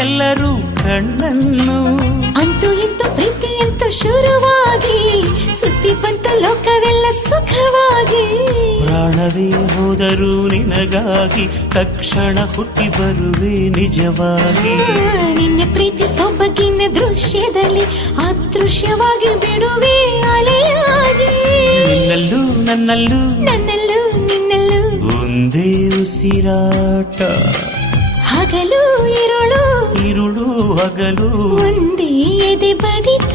ಎಲ್ಲರೂ ಕಣ್ಣನ್ನು. ಅಂತೂ ಇಂತೂ ಪ್ರೀತಿಯಂತೂ ಶುರುವಾಗಿ ಸುತ್ತಿ ಬಂತು ಲೋಕವೆಲ್ಲ ಸುಖವಾಗಿ. ಪ್ರಾಣವೇ ಹೋದರೂ ನಿನಗಾಗಿ ತಕ್ಷಣ ಹುಟ್ಟಿ ಬರುವೆ ನಿಜವಾಗಿ. ನಿನ್ನ ಪ್ರೀತಿ ಸೊಬಗಿನ ದೃಶ್ಯದಲ್ಲಿ ಅದೃಶ್ಯವಾಗಿ ಬಿಡುವೆ ಅಲೆಯಾಗಿ. ನಿನ್ನಲ್ಲೂ ನನ್ನಲ್ಲೂ ನನ್ನಲ್ಲೂ ನಿನ್ನಲ್ಲೂ ಒಂದೇ ಉಸಿರಾಟ. ಹಗಲು ಇರುಳು ಇರುಳು ಹಗಲು ಒಂದೇ ಎದೆ ಬಡಿತ.